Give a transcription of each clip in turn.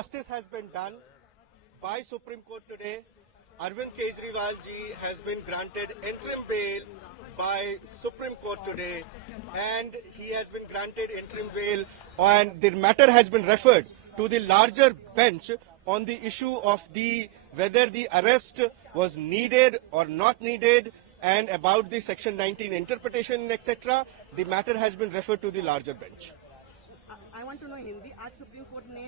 Justice has been done by Supreme Court today. Arvind Kejriwal ji has been granted interim bail by Supreme Court today, and he has been granted interim bail, and the matter has been referred to the larger bench on the issue of whether the arrest was needed or not needed, and about the Section 19 interpretation, etc. The matter has been referred to the larger bench. I want to know Hindi. आज supreme court ने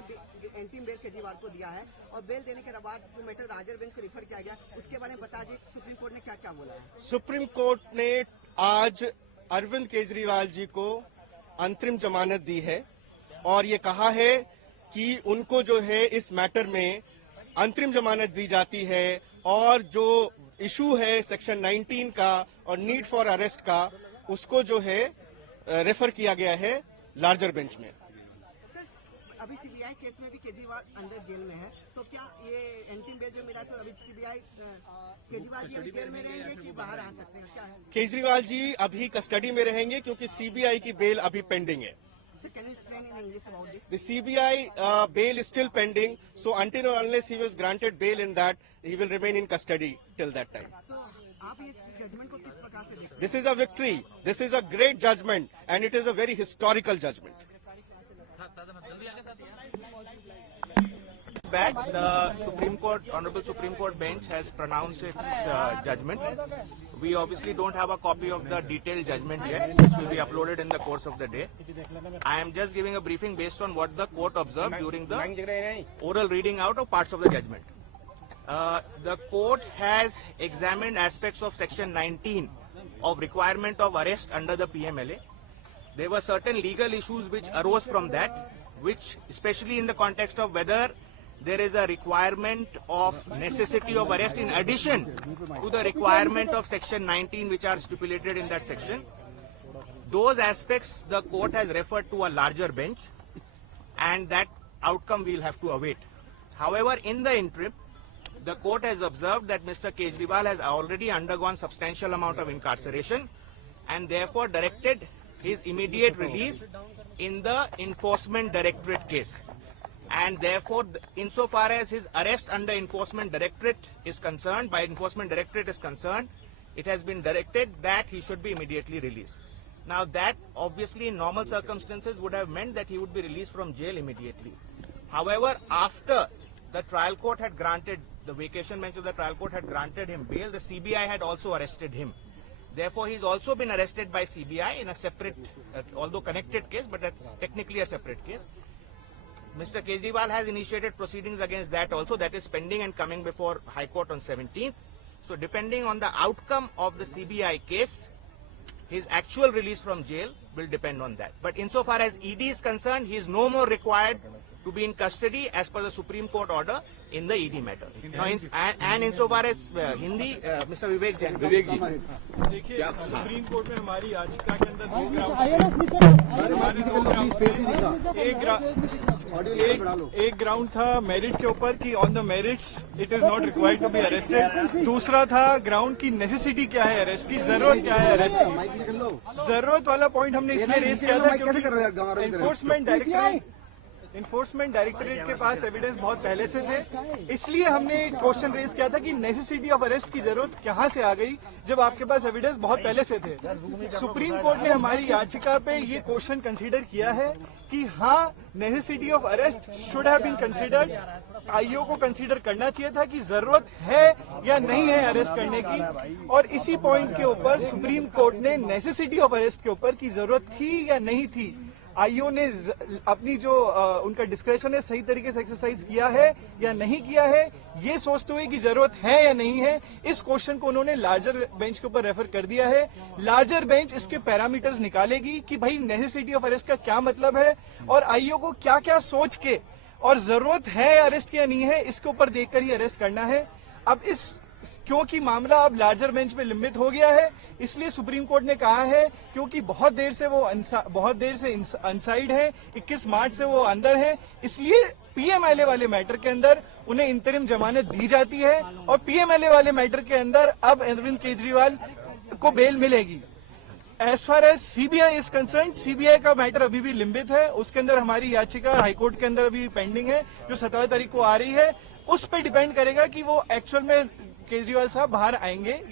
interim bell Kejriwal को दिया है और bell देने के बाद जो मैटर लार्जर बेंच को रिफर किया गया, उसके बारे में बता दीजिए सुप्रीम कोर्ट ने क्या क्या बोला है. सुप्रीम कोर्ट ने आज अरविंद केजरीवाल जी को अंतरिम जमानत दी है और ये कहा है कि उनको जो है इस मैटर में अंतरिम जमानत दी जाती है और जो इशू है सेक्शन 19 का और नीड फॉर अरेस्ट का, उसको जो है रेफर किया गया है लार्जर बेंच में. अभी सीबीआई केस में भी केजरीवाल अंदर जेल में है, तो क्या ये एंट्रीम बेल जो मिला तो अभी सीबीआई केजरीवाल जी अभी जेल में रहेंगे कि बाहर आ सकते हैं, क्या है? केजरीवाल जी अभी कस्टडी में रहेंगे क्योंकि सीबीआई की बेल अभी पेंडिंग है. Can you explain in English about this? The CBI bail is still pending, so until or unless he was granted bail in that, he will remain in custody till that time. So, आप इस judgement को किस प्रकार से देखते हैं? This is a victory. This is a great judgment, and it is a very historical judgment. Back, the Supreme Court, Honorable Supreme Court bench has pronounced its judgment. We obviously don't have a copy of the detailed judgment yet, which will be uploaded in the course of the day. I am just giving a briefing based on what the court observed during the oral reading out of parts of the judgment. The court has examined aspects of Section 19 of requirement of arrest under the PMLA. There were certain legal issues which arose from that, which especially in the context of whether there is a requirement of necessity of arrest in addition to the requirement of Section 19 which are stipulated in that section. Those aspects the court has referred to a larger bench, and that outcome we will have to await. However, in the interim, the court has observed that Mr. Kejriwal has already undergone substantial amount of incarceration and therefore directed his immediate release in the Enforcement Directorate case. And therefore, insofar as his arrest under Enforcement Directorate is concerned, it has been directed that he should be immediately released. Now that obviously in normal circumstances would have meant that he would be released from jail immediately. However, after the trial court had granted, the vacation bench of the trial court had granted him bail, the CBI had also arrested him. Therefore, he's also been arrested by CBI in a separate, although connected case, but that's technically a separate case. Mr. Kejriwal has initiated proceedings against that also. That is pending and coming before High Court on 17th. So depending on the outcome of the CBI case, his actual release from jail will depend on that. But insofar as ED is concerned, he is no more required to be in custody as per the Supreme Court order in the ED matter. Now, and insofar as Hindi, Mr. Vivek Jain. देखिए supreme court में हमारी याचिका के अंदर एक ground था merit के ऊपर कि on the merits it is not required to be arrested. दूसरा था ग्राउंड की नेसेसिटी क्या है अरेस्ट की, जरूरत क्या है अरेस्ट की. जरूरत वाला पॉइंट हमने इसलिए रेज किया था क्योंकि इन्फोर्समेंट डायरेक्टरेट के पास एविडेंस बहुत पहले से थे, इसलिए हमने एक क्वेश्चन रेज किया था कि नेसेसिटी ऑफ अरेस्ट की जरूरत कहां से आ गई जब आपके पास एविडेंस बहुत पहले से थे. सुप्रीम कोर्ट ने हमारी याचिका पे ये क्वेश्चन कंसीडर किया है कि हाँ, necessity of arrest should have been considered. IO को कंसीडर करना चाहिए था कि जरूरत है या नहीं है अरेस्ट करने की, और इसी पॉइंट के ऊपर सुप्रीम कोर्ट ने नेसेसिटी ऑफ अरेस्ट के ऊपर की जरूरत थी या नहीं थी, आईओ ने अपनी जो उनका डिस्क्रेशन है सही तरीके से एक्सरसाइज किया है या नहीं किया है, ये सोचते हुए कि जरूरत है या नहीं है, इस क्वेश्चन को उन्होंने लार्जर बेंच के ऊपर रेफर कर दिया है. लार्जर बेंच इसके पैरामीटर्स निकालेगी कि भाई नेसेसिटी ऑफ अरेस्ट का क्या मतलब है और आईओ को क्या क्या सोच के और जरूरत है अरेस्ट की या नहीं है, इसके ऊपर देखकर ही अरेस्ट करना है. अब क्योंकि मामला अब लार्जर बेंच में लंबित हो गया है, इसलिए सुप्रीम कोर्ट ने कहा है क्योंकि बहुत देर से अनसाइड है, 21 मार्च से वो अंदर है, इसलिए पीएमएलए वाले मैटर के अंदर उन्हें इंतरिम जमानत दी जाती है और पीएमएलए वाले मैटर के अंदर अब अरविंद केजरीवाल को बेल मिलेगी. As far as CBI is concerned, CBI का मैटर अभी भी लिंबित है। उसके अंदर हमारी याचिका हाईकोर्ट के अंदर अभी पेंडिंग है, जो 17 तारीख को आ रही है। उस पर डिपेंड करेगा कि वो एक्चुअल में केजरीवाल साहब बाहर आएंगे।